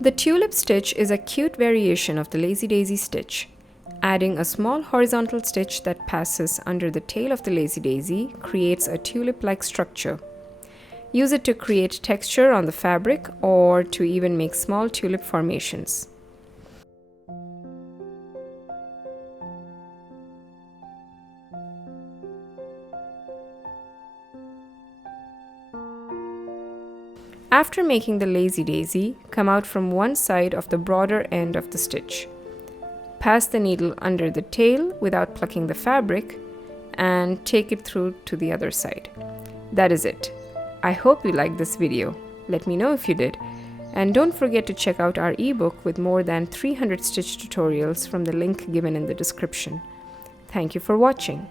The tulip stitch is a cute variation of the lazy daisy stitch. Adding a small horizontal stitch that passes under the tail of the lazy daisy creates a tulip-like structure. Use it to create texture on the fabric or to even make small tulip formations. After making the lazy daisy, come out from one side of the broader end of the stitch. Pass the needle under the tail without plucking the fabric and take it through to the other side. That is it. I hope you liked this video. Let me know if you did. And don't forget to check out our ebook with more than 300 stitch tutorials from the link given in the description. Thank you for watching.